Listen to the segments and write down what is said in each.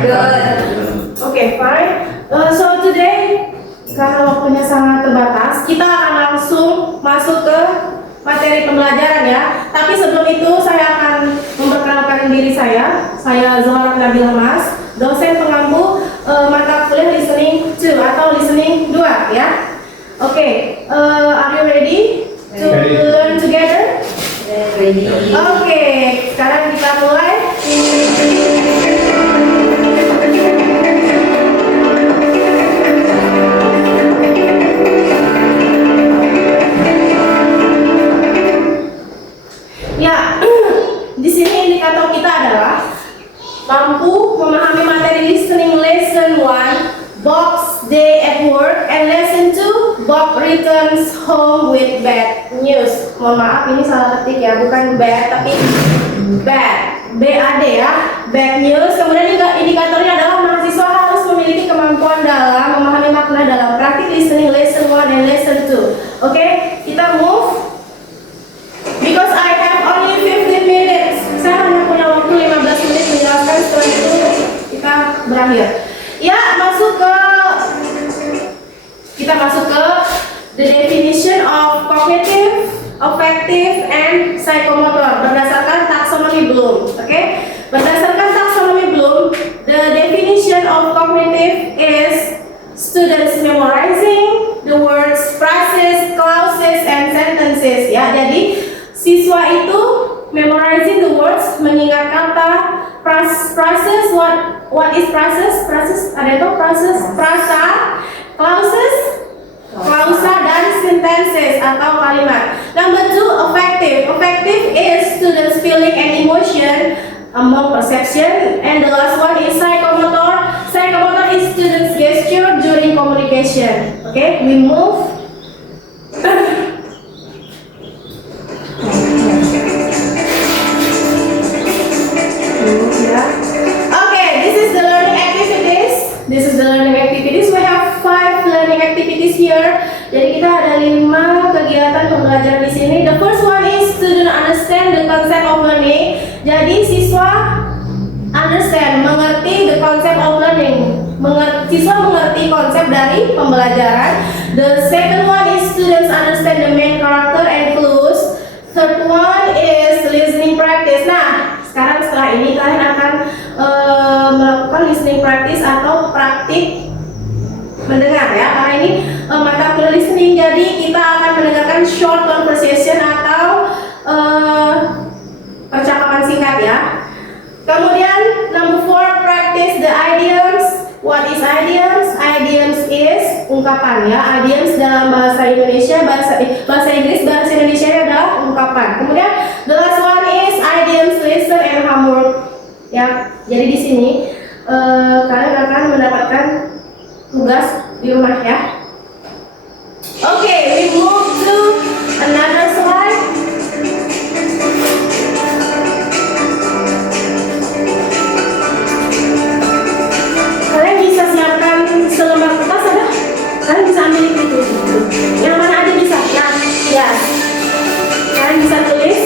Good. Okay, fine. So today, karena waktunya sangat terbatas, kita akan langsung masuk ke materi pembelajaran ya. Tapi sebelum itu saya akan memperkenalkan diri saya. Saya Zohra Nabila Mas, dosen pengampu mata kuliah listening 2 atau listening 2 ya. Okay, are you ready to learn together? Ready. Okay, sekarang kita mulai. Ya, di sini indikator kita adalah mampu memahami materi listening lesson 1, Bob's day at work, and lesson 2, Bob returns home with bad news. Mohon maaf ini salah ketik ya, bukan bad tapi bad, BAD ya, bad news. Kemudian juga indikatornya adalah mahasiswa harus memiliki kemampuan dalam memahami makna dalam praktik listening lesson 1 dan lesson 2. Oke, kita move. Because I have only 15 minutes, saya hanya punya waktu 15 menit menjelaskan, setelah itu kita berakhir. Ya, kita masuk ke the definition of cognitive, affective, and psychomotor berdasarkan taksonomi Bloom. Oke, berdasarkan taksonomi Bloom, the definition of cognitive is students memorizing the words, phrases, clauses, and sentences. Ya, jadi siswa itu memorizing the words, mengingat kata, phrases, what is phrases? Phrases, ada itu phrases, frasa, clauses, klausa, dan sentences atau kalimat. Number 2, affective. Affective is students feeling and emotion among perception, and the last one is psychomotor. Psychomotor is students gesture during communication. Okay, we move. We have 5 learning activities here. Jadi kita ada 5 kegiatan pembelajaran di sini. The first one is student understand the concept of learning. Jadi siswa understand, mengerti the concept of learning. Siswa mengerti konsep dari pembelajaran. The second one is students understand the main character and clues. Third one is listening practice. Nah, sekarang setelah ini kalian akan melakukan listening practice atau praktik mendengar ya, karena ini mata kuliah listening, jadi kita akan mendengarkan short conversation atau percakapan singkat ya. Kemudian number 4, practice the idioms. What is idioms? Idioms is ungkapan ya. Idioms dalam bahasa Indonesia, bahasa Inggris, bahasa Indonesia adalah ungkapan. Kemudian the last one is idioms lesson and homework ya. Jadi di sini kalian akan mendapatkan tugas di rumah ya. Okay, we move to another slide. Kalian bisa siapkan selembar kertas ada? Kalian bisa ambil itu. Yang mana aja bisa? Nah, ya. Kalian bisa tulis.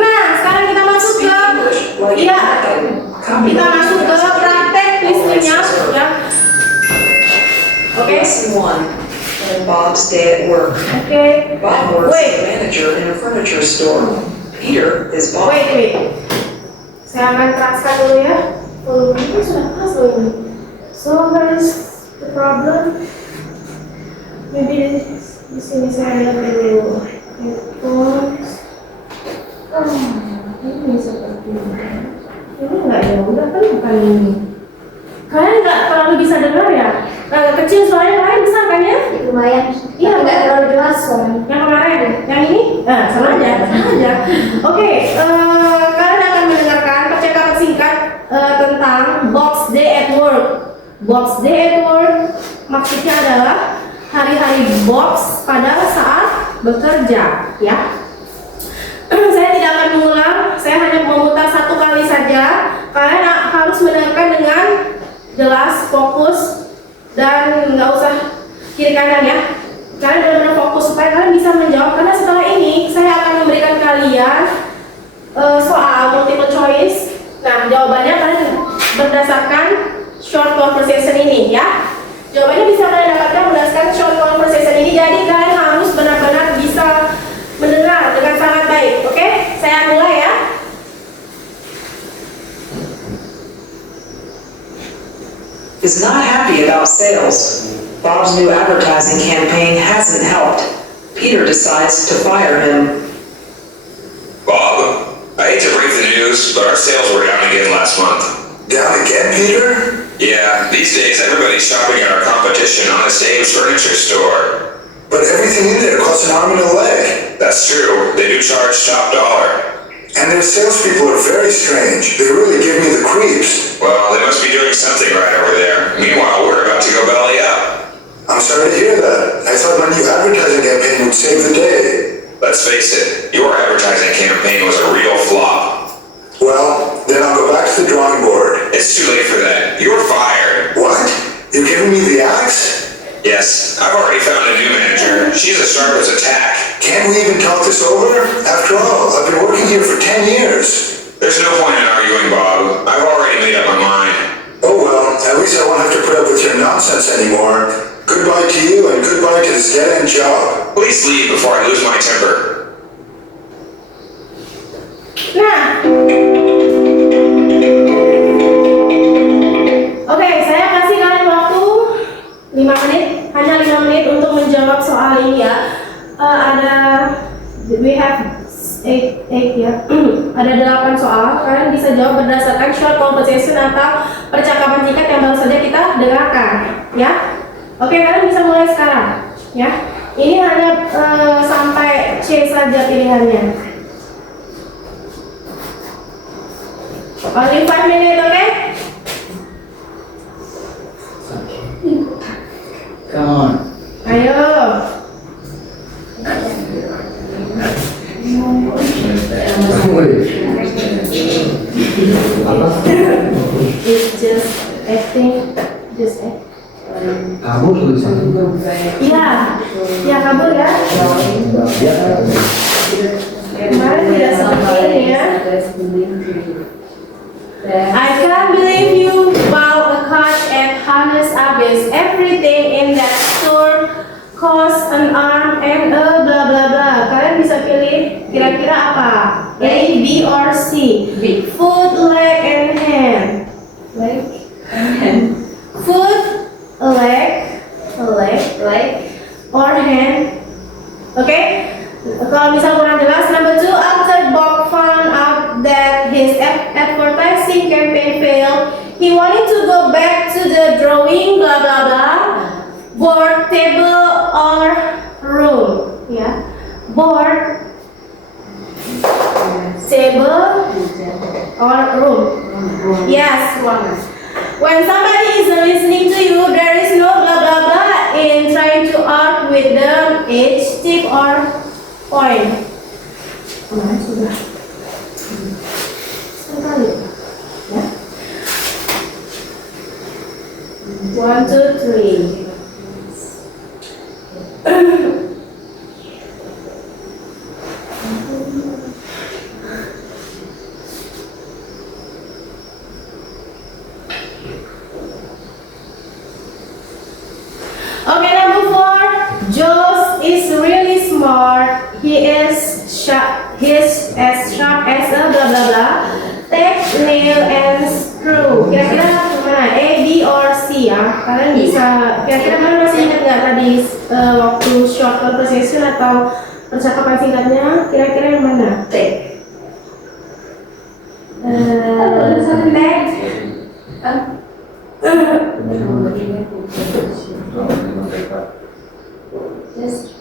Nah, sekarang kita masuk ke kita masuk ke praktek listeningnya ya. Okay. Lesson 1. Bob's day at work. Okay. Bob works as a manager in a furniture store. Peter is Bob. Wait. Saya akan teraskan dulu ya. Ini sudah pas loh ini. So where is the problem? Maybe di sini saya lihat dulu. Headphones. Ini seperti ini nggak ya? Udah kan bukan ini. Kalian nggak terlalu bisa dengar ya? Agak kecil suaranya, kalian besar kan ya? Lumayan. Iya, nggak terlalu jelas soalnya. Yang kemarin, yang ini? Sama aja. Oke, kalian akan mendengarkan percakapan singkat tentang Bob's day at work. Bob's day at work maksudnya adalah hari-hari Bob's pada saat bekerja, ya. Saya tidak akan mengulang, saya hanya memutar 1 kali saja. Kalian harus mendengarkan dengan jelas, fokus, dan nggak usah kiri kanan ya. Kalian benar-benar fokus supaya kalian bisa menjawab. Karena setelah ini saya akan memberikan kalian soal multiple choice Nah, jawabannya kan berdasarkan short conversation ini ya. Jawabannya bisa kalian dapatkan berdasarkan short conversation ini. Jadi kalian harus benar-benar bisa mendengar dengan sangat baik. Oke, saya mulai ya. Is not happy about sales. Bob's new advertising campaign hasn't helped. Peter decides to fire him. Bob, I hate to break the news, but our sales were down again last month. Down again, Peter? Yeah, these days everybody's shopping at our competition, Honest Abe's furniture store. But everything in there costs an arm and a leg. That's true, they do charge top dollar. And their salespeople are very strange. They really give me the creeps. Well, they must be doing something right over there. Meanwhile, we're about to go belly up. I'm sorry to hear that. I thought my new advertising campaign would save the day. Let's face it, your advertising campaign was a real flop. Well, then I'll go back to the drawing board. It's too late for that. You're fired. What? You're giving me the axe? Yes, I've already found a new manager. She's as sharp as a tack. Can't we even talk this over? After all, I've been working here for 10 years. There's no point in arguing, Bob. I've already made up my mind. Oh well, at least I won't have to put up with your nonsense anymore. Goodbye to you and goodbye to this dead-end job. Please leave before I lose my temper. Nah, oke, saya kasih kalian waktu 5 menit, hanya 5 menit untuk menjawab soal ini ya. We have 8 ya. Ada 8 soal. Kalian bisa jawab berdasarkan short conversation atau percakapan singkat yang baru saja kita dengarkan, ya. Oke, kalian bisa mulai sekarang, ya. Ini hanya sampai C saja pilihannya. Only 5 minutes, okay? Come on. Ayo. It's just acting, just act. Kabur tulisan. Iya, ya kabur ya. Kemarin tidak seperti ini ya. I can't believe you bought a couch at Honest Abyss. Everything in that store costs an arm and a blah blah blah. Kalian bisa pilih kira-kira apa? A, B, or C? B. Foot, leg, and hand. Leg and hand. Foot, leg, or hand. Okay? Kalau misal kurang jelas, number 2, after Bob found out that his advertising campaign failed, he wanted to go back to the drawing blah blah blah board, table, or room. Ya, board, table, or room. Yes, one. When somebody is listening to you, there is no blah blah blah in trying to argue with them, age, tip, or point. Sudah. Sekali. Ya. 1, 2, 3. Okay, number 4. Joe is really smart. He is sharp. He's as sharp as a blah blah blah. Take nail and screw. Kira-kira mana? A, B, or C ya? Kalian bisa. Kira-kira mana masih ingat nggak tadi waktu short conversation atau percakapan singkatnya? Kira-kira yang mana? T. Just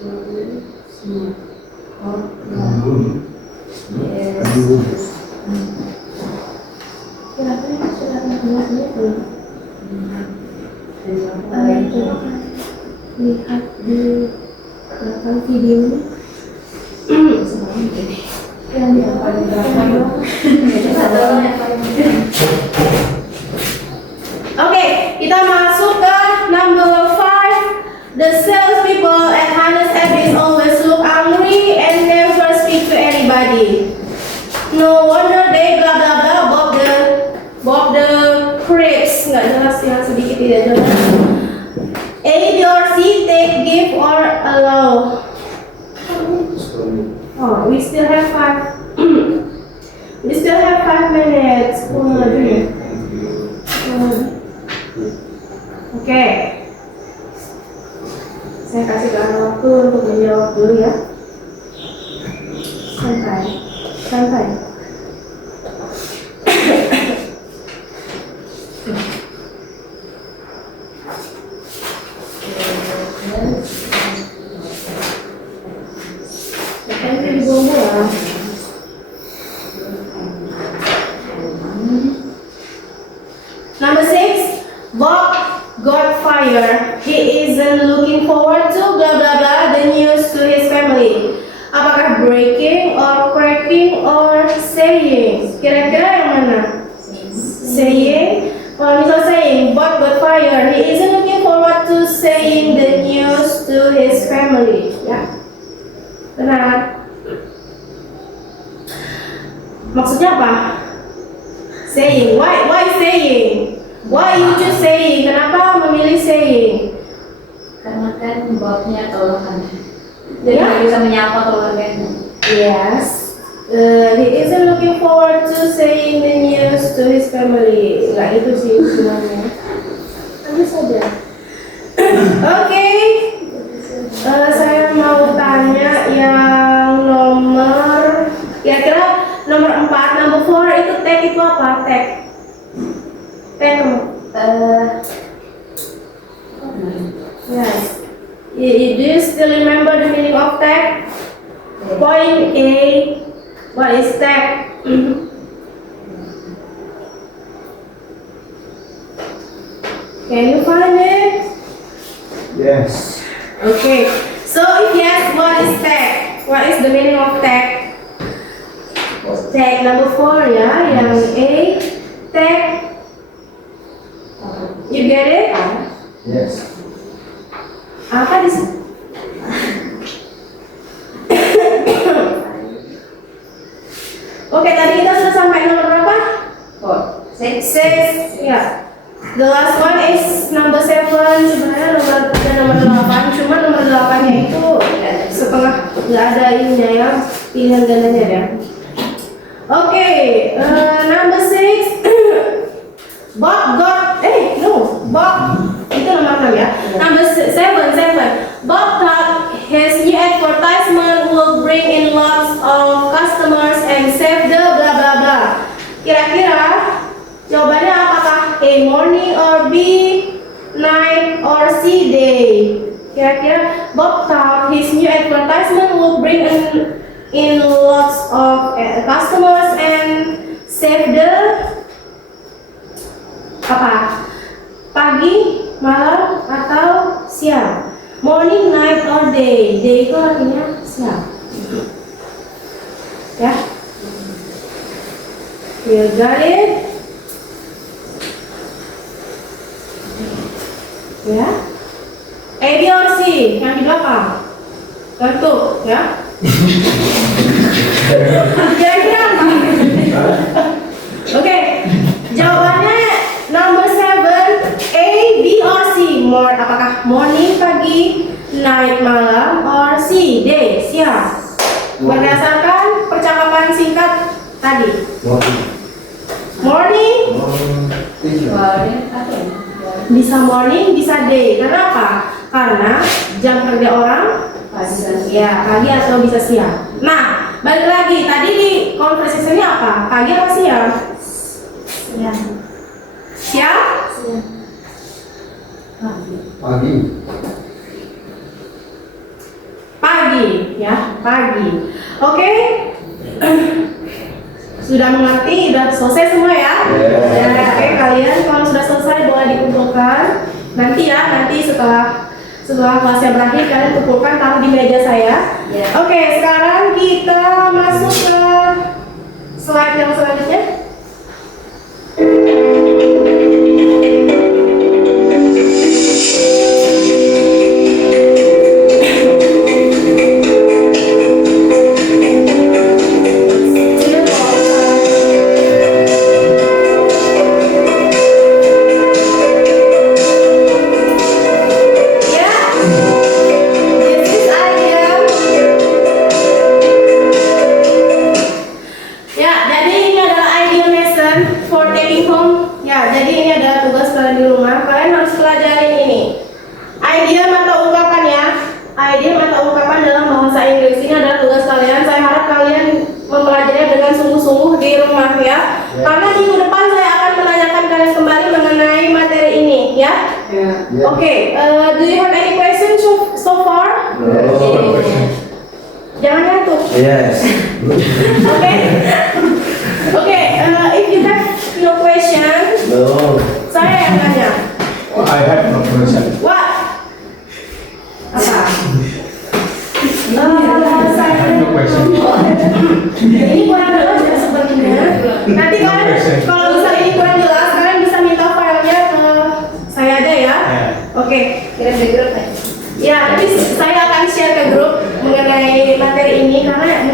lihat di belakang videonya. Yang di belakang. Oke, kita masuk ke number 5. The salespeople at Honest Abyss always look angry and never speak to anybody. No wonder they blah blah blah about the nggak jelas ya, sedikit tidak jelas. A, B, or C, take, give, or allow. Oh, we still have 5 we still have 5 minutes. Oke. Saya kasih kalian waktu untuk menjawab dulu ya. Santai. Number 6, Bob got fired. He isn't looking forward to blah blah blah the news to his family. Apakah breaking or cracking or saying? Kira-kira yang mana? Saying. Kalau misal saying, Bob got fired. He isn't looking forward to saying the news to his family. Ya, benar. Maksudnya apa? Saying. Why saying? Why you choose saying? Kenapa memilih saying? Karena kan Bobnya tolokan. Jadi Ya? nggak bisa menyapa tolokan. Yes. He isn't looking forward to saying the news to his family. Enggak itu sih sebenarnya. Ambil saja. Oke. Saya mau tanya yang nomor, kira-kira nomor 4, number 4 itu tag itu apa? Tag. Yes. Do you still remember the meaning of tag? Point A. What is tag? Can you find it? Yes. Okay. So if yes, what is tag? What is the meaning of tag? Tag number 4 ya, yang A. Tag. You get it? Yes. Apa di sini? Oke, tadi kita sudah sampai nomor berapa? 6. Ya. The last one is number 7. Sebenarnya nomor 8. Cuma nomor 8-nya itu setengah, nggak ada ininya ya, pilihan gandanya ya. Oke, number 6. Bob itu nomor 6 ya. Number 7. Bob thought his new advertisement will bring in lots of customers and save the blah blah blah. Kira-kira jawabannya apakah A, morning, or B, night, or C, day? Kira-kira Bob thought his new advertisement will bring in lots of customers and save the apa? Pagi, malam, atau siang? Morning, night, or day? Day itu artinya siang. Ya? You got it? Ya? A, B, or C? Yang di belakang? Tentu, ya? Kira-kira apa? Oke, jawabannya number 7, A, B, or C. Apakah morning, pagi, night, malam, or C, day, siang? Berdasarkan percakapan singkat tadi. Morning, bisa morning, bisa day. Kenapa? Karena jam kerja orang ya pagi atau bisa siang. Nah, balik lagi tadi di conversation-nya apa? Pagi atau siang? Siang? Pagi. Pagi, ya, pagi. Oke? Sudah mengerti? Sudah selesai semua ya? Ya, oke, kalian kalau sudah selesai boleh dikumpulkan. Nanti setelah kelasnya berakhir kalian kumpulkan, taruh di meja saya. Oke, sekarang kita masuk ke slide yang selanjutnya. jadi ini adalah tugas kalian di rumah. Kalian harus pelajari ini. Idiom atau ungkapan ya. Idiom atau ungkapan dalam bahasa Inggris ini adalah tugas kalian. Saya harap kalian mempelajarinya dengan sungguh-sungguh di rumah ya. Karena minggu depan saya akan menanyakan kalian kembali mengenai materi ini ya. Oke, do you have any questions so far? Jangan ngantuk. Yes. Oke. Oke, if you have no question, No. saya yang tanya. I have no question. What? Apa? Saya No question. ini kurang jelas ya sepertinya. Nanti kalian kalau misalnya ini kurang jelas, kalian bisa minta filenya ke saya aja ya. Oke. Kirim di grup ya. Ya, nanti saya akan share ke grup mengenai materi ini karena